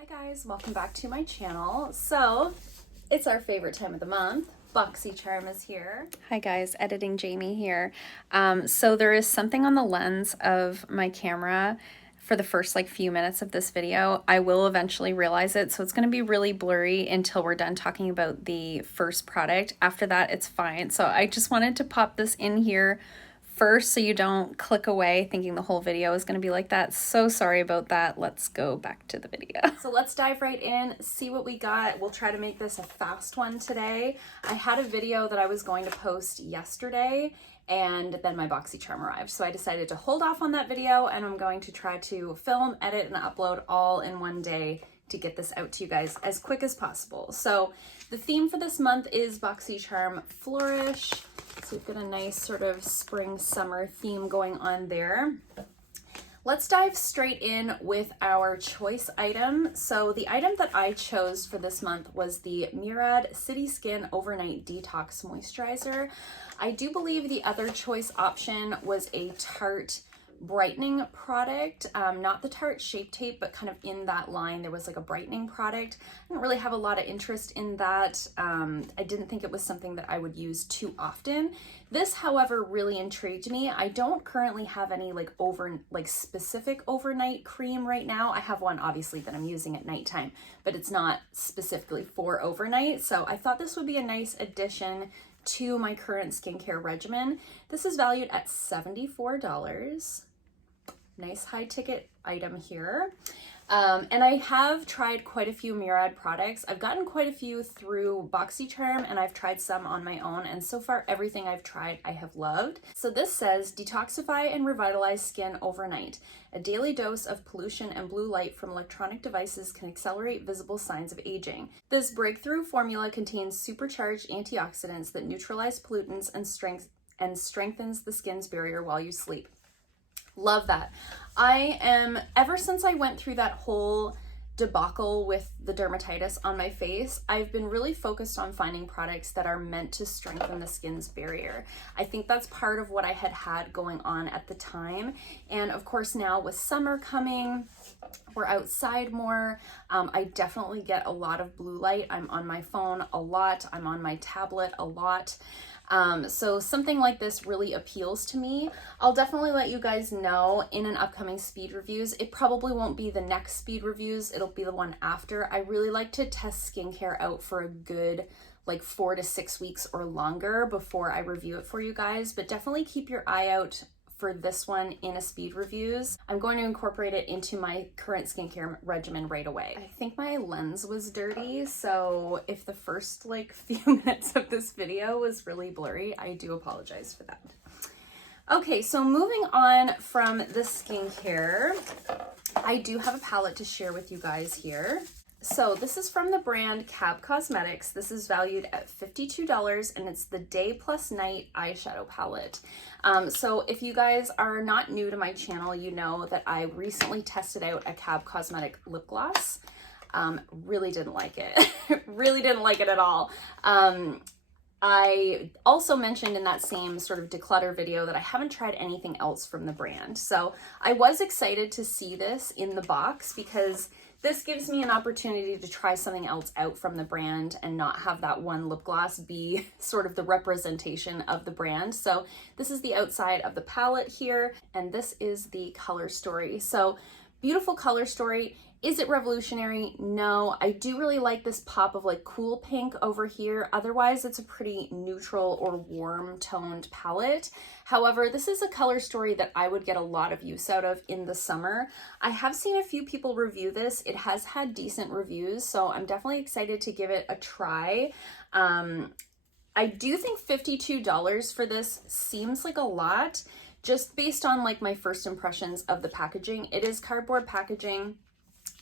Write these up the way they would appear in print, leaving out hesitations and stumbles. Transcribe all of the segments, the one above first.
Hi guys, welcome back to my channel. So it's our favorite time of the month. Boxycharm is here. Hi guys, editing Jamie here. So there is something on the lens of my camera for the first few minutes of this video. I will eventually realize it, so it's going to be really blurry until we're done talking about the first product. After that, it's fine. So I just wanted to pop this in here first so you don't click away thinking the whole video is going to be like that. So sorry about that. Let's go back to the video. So let's dive right in, see what we got. We'll try to make this a fast one today. I had a video that I was going to post yesterday and then my Boxycharm arrived. So I decided to hold off on that video and I'm going to try to film, edit, and upload all in one day to get this out to you guys as quick as possible. So the theme for this month is Boxycharm Flourish. So we've got a nice sort of spring summer theme going on there. Let's dive straight in with our choice item. So the item that I chose for this month was the Murad City Skin Overnight Detox Moisturizer. I do believe the other choice option was a Tarte brightening product, not the Tarte Shape Tape, but kind of in that line there was like a brightening product. I didn't really have a lot of interest in that. I didn't think it was something that I would use too often. This, however, really intrigued me. I don't currently have any specific overnight cream right now. I have one obviously that I'm using at nighttime, but it's not specifically for overnight. So I thought this would be a nice addition to my current skincare regimen. This is valued at $74. Nice high ticket item here. And I have tried quite a few Murad products. I've gotten quite a few through Boxycharm and I've tried some on my own, and so far everything I've tried I have loved. So this says, detoxify and revitalize skin overnight. A daily dose of pollution and blue light from electronic devices can accelerate visible signs of aging. This breakthrough formula contains supercharged antioxidants that neutralize pollutants and strengthens the skin's barrier while you sleep. Love that. Ever since I went through that whole debacle with the dermatitis on my face, I've been really focused on finding products that are meant to strengthen the skin's barrier. I think that's part of what I had going on at the time. And of course now with summer coming, we're outside more. I definitely get a lot of blue light. I'm on my phone a lot. I'm on my tablet a lot. So something like this really appeals to me. I'll definitely let you guys know in an upcoming speed reviews. It probably won't be the next speed reviews. It'll be the one after. I really like to test skincare out for a good 4 to 6 weeks or longer before I review it for you guys, but definitely keep your eye out for this one in a speed reviews. I'm going to incorporate it into my current skincare regimen right away. I think my lens was dirty, so if the first few minutes of this video was really blurry, I do apologize for that. Okay, so moving on from the skincare, I do have a palette to share with you guys here. So this is from the brand Cab Cosmetics. This is valued at $52 and it's the Day Plus Night eyeshadow palette. So if you guys are not new to my channel, you know that I recently tested out a Cab Cosmetic lip gloss. Really didn't like it. Really didn't like it at all. I also mentioned in that same sort of declutter video that I haven't tried anything else from the brand. So I was excited to see this in the box because this gives me an opportunity to try something else out from the brand and not have that one lip gloss be sort of the representation of the brand. So this is the outside of the palette here, and this is the color story. So beautiful color story. Is it revolutionary? No. I do really like this pop of cool pink over here. Otherwise, it's a pretty neutral or warm toned palette. However, this is a color story that I would get a lot of use out of in the summer. I have seen a few people review this. It has had decent reviews, so I'm definitely excited to give it a try. I do think $52 for this seems like a lot, just based on my first impressions of the packaging. It is cardboard packaging.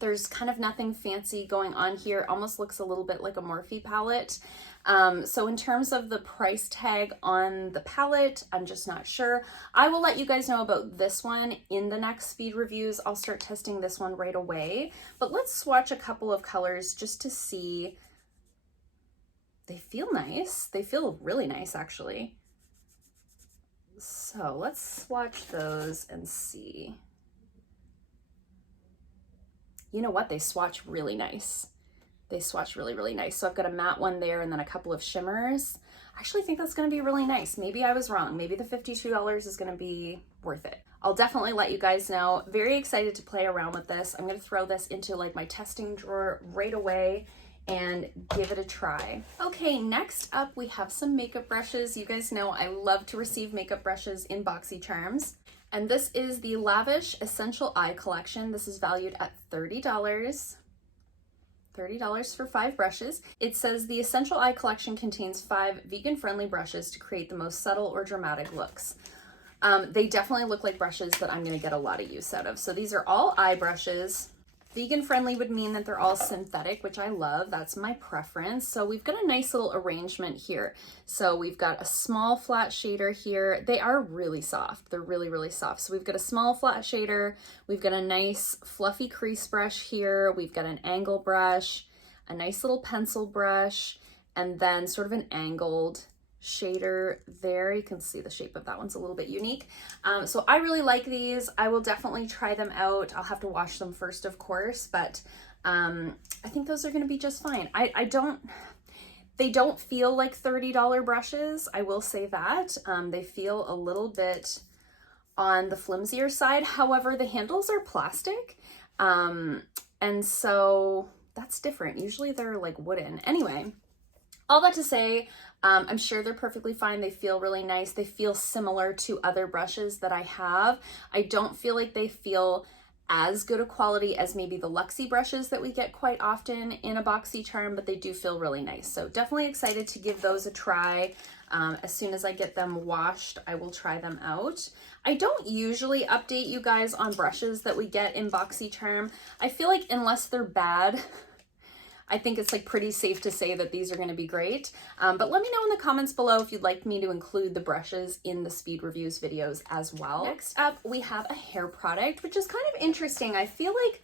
There's kind of nothing fancy going on here. Almost looks a little bit like a Morphe palette. So in terms of the price tag on the palette, I'm just not sure. I will let you guys know about this one in the next speed reviews. I'll start testing this one right away. But let's swatch a couple of colors just to see. They feel nice. They feel really nice, actually. So let's swatch those and see. you know what? They swatch really nice. They swatch really, really nice. So I've got a matte one there and then a couple of shimmers. I actually think that's gonna be really nice. Maybe I was wrong. Maybe the $52 is gonna be worth it. I'll definitely let you guys know. Very excited to play around with this. I'm gonna throw this into like my testing drawer right away and give it a try. Okay, next up we have some makeup brushes. You guys know I love to receive makeup brushes in Boxycharms. And this is the Lavish Essential Eye Collection. This is valued at $30. $30 for 5 brushes. It says the Essential Eye Collection contains 5 vegan-friendly brushes to create the most subtle or dramatic looks. They definitely look like brushes that I'm gonna get a lot of use out of. So these are all eye brushes. Vegan-friendly would mean that they're all synthetic, which I love. That's my preference. So we've got a nice little arrangement here. So we've got a small flat shader here. They are really soft. They're really, really soft. So we've got a small flat shader. We've got a nice fluffy crease brush here. We've got an angle brush, a nice little pencil brush, and then sort of an angled shader there. You can see the shape of that one's a little bit unique. So I really like these. I will definitely try them out. I'll have to wash them first, of course, but I think those are going to be just fine. They don't feel like $30 brushes. I will say that. They feel a little bit on the flimsier side. However, the handles are plastic. And so that's different. Usually they're like wooden. Anyway, all that to say, I'm sure they're perfectly fine. They feel really nice. They feel similar to other brushes that I have. I don't feel like they feel as good a quality as maybe the Luxie brushes that we get quite often in a Boxycharm, but they do feel really nice. So definitely excited to give those a try. As soon as I get them washed, I will try them out. I don't usually update you guys on brushes that we get in Boxycharm. I feel like unless they're bad, I think it's like pretty safe to say that these are going to be great. But let me know in the comments below if you'd like me to include the brushes in the speed reviews videos as well. Next up, we have a hair product, which is kind of interesting. I feel like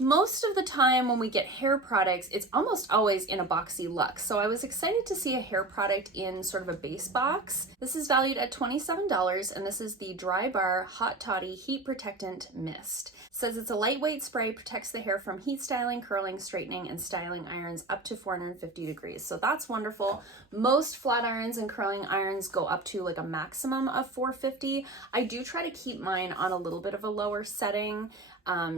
most of the time when we get hair products, it's almost always in a boxy luxe. So I was excited to see a hair product in sort of a base box. This is valued at $27, and this is the Drybar Hot Toddy Heat Protectant Mist. It says it's a lightweight spray, protects the hair from heat styling, curling, straightening, and styling irons up to 450 degrees. So that's wonderful. Most flat irons and curling irons go up to like a maximum of 450. I do try to keep mine on a little bit of a lower setting,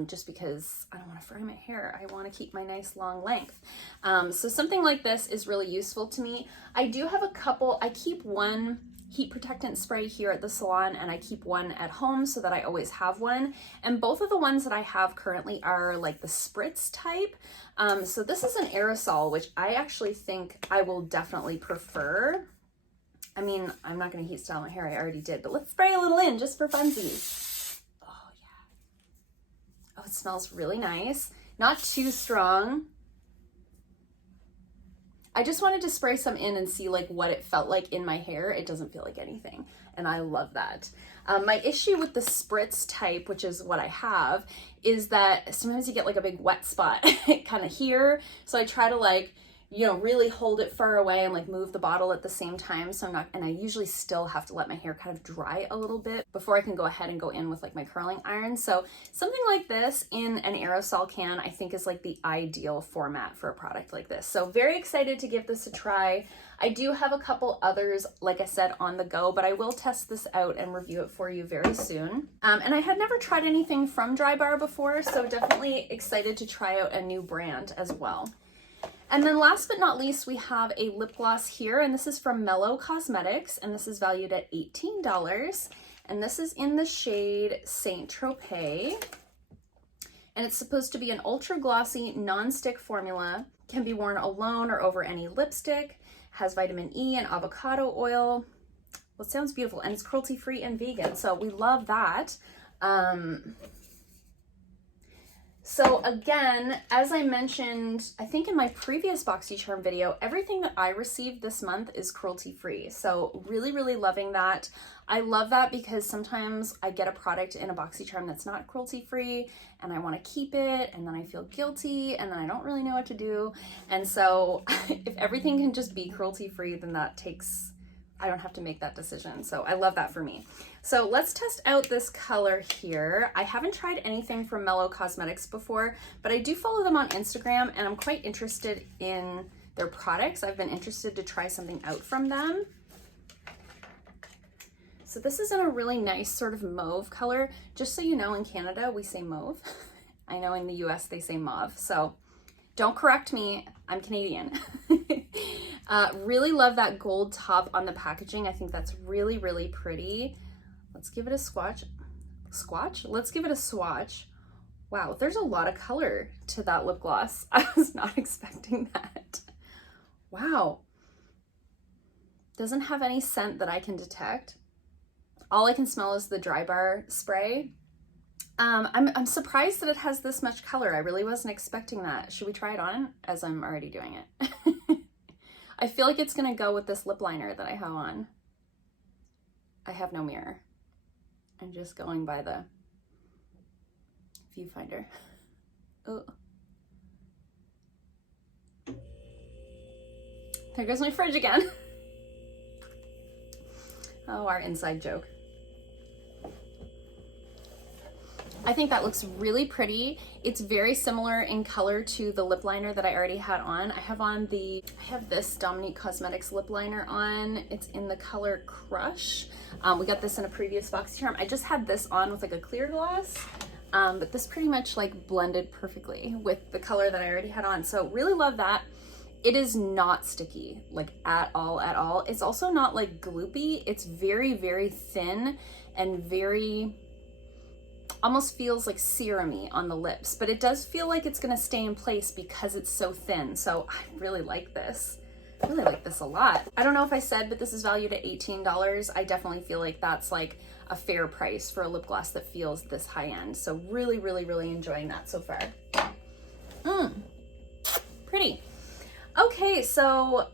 just because I don't want to fry my hair. I want to keep my nice long length. So something like this is really useful to me. I do have a couple. I keep one heat protectant spray here at the salon and I keep one at home so that I always have one. And both of the ones that I have currently are like the spritz type. So this is an aerosol, which I actually think I will definitely prefer. I mean, I'm not going to heat style my hair. I already did, but let's spray a little in just for funsies. Oh, it smells really nice. Not too strong. I just wanted to spray some in and see like what it felt like in my hair. It doesn't feel like anything, and I love that. My issue with the spritz type, which is what I have, is that sometimes you get like a big wet spot kind of here. So I try to like, you know, really hold it far away and like move the bottle at the same time. So I'm not, and I usually still have to let my hair kind of dry a little bit before I can go ahead and go in with like my curling iron. So something like this in an aerosol can, I think is like the ideal format for a product like this. So very excited to give this a try. I do have a couple others, like I said, on the go, but I will test this out and review it for you very soon. And I had never tried anything from Drybar before, so definitely excited to try out a new brand as well. And then last but not least, we have a lip gloss here, and this is from Mellow Cosmetics, and this is valued at $18. And this is in the shade Saint Tropez. And it's supposed to be an ultra glossy, non-stick formula, can be worn alone or over any lipstick, has vitamin E and avocado oil. Well, it sounds beautiful, and it's cruelty-free and vegan, so we love that. So again, as I mentioned, I think in my previous Boxycharm video, everything that I received this month is cruelty-free. So really, really loving that. I love that because sometimes I get a product in a Boxycharm that's not cruelty-free and I want to keep it, and then I feel guilty, and then I don't really know what to do. And so if everything can just be cruelty-free, then that takes I don't have to make that decision. So I love that for me. So let's test out this color here. I haven't tried anything from Mellow Cosmetics before, but I do follow them on Instagram and I'm quite interested in their products. I've been interested to try something out from them. So this is in a really nice sort of mauve color. Just so you know, in Canada, we say mauve. I know in the US they say mauve. So don't correct me, I'm Canadian. Really love that gold top on the packaging. I think that's really, really pretty. Let's give it a swatch. Let's give it a swatch. Wow, there's a lot of color to that lip gloss. I was not expecting that. Wow. Doesn't have any scent that I can detect. All I can smell is the Drybar spray. I'm surprised that it has this much color. I really wasn't expecting that. Should we try it on as I'm already doing it? I feel like it's gonna go with this lip liner that I have on. I have no mirror. I'm just going by the viewfinder. Oh. There goes my fridge again. Oh, our inside joke. I think that looks really pretty. It's very similar in color to the lip liner that I already had on. I have this Dominique Cosmetics lip liner on. It's in the color Crush. We got this in a previous Boxycharm. I just had this on with like a clear gloss, but this pretty much like blended perfectly with the color that I already had on. So really love that. It is not sticky, like at all. It's also not like gloopy. It's very, very thin and very, almost feels like serum-y on the lips, but it does feel like it's gonna stay in place because it's so thin. So I really like this. I really like this a lot. I don't know if I said, but this is valued at $18. I definitely feel like that's like a fair price for a lip gloss that feels this high end. So really, really, really enjoying that so far. Pretty. Okay, so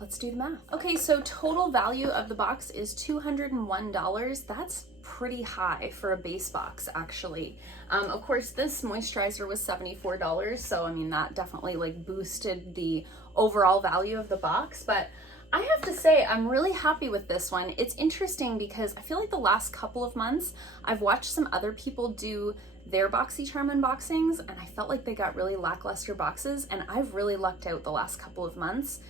let's do the math. Okay, so total value of the box is $201. That's pretty high for a base box, actually. Of course, this moisturizer was $74, so I mean, that definitely like boosted the overall value of the box, but I have to say, I'm really happy with this one. It's interesting because I feel like the last couple of months, I've watched some other people do their Boxycharm unboxings, and I felt like they got really lackluster boxes, and I've really lucked out the last couple of months.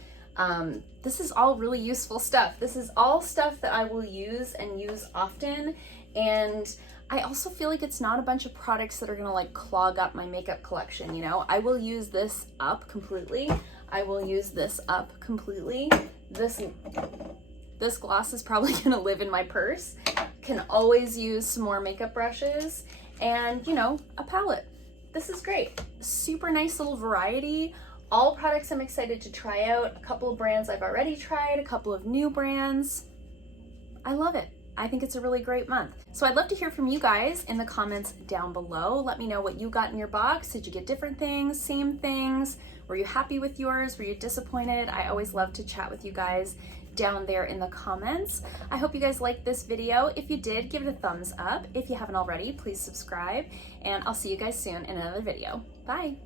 This is all really useful stuff. This is all stuff that I will use and use often, and I also feel like it's not a bunch of products that are gonna like clog up my makeup collection, you know? I will use this up completely. I will use this up completely. This gloss is probably gonna live in my purse. Can always use some more makeup brushes and, you know, a palette. This is great. Super nice little variety. All products I'm excited to try out. A couple of brands I've already tried, a couple of new brands. I love it. I think it's a really great month. So I'd love to hear from you guys in the comments down below. Let me know what you got in your box. Did you get different things, same things? Were you happy with yours? Were you disappointed? I always love to chat with you guys down there in the comments. I hope you guys liked this video. If you did, give it a thumbs up. If you haven't already, please subscribe, and I'll see you guys soon in another video. Bye.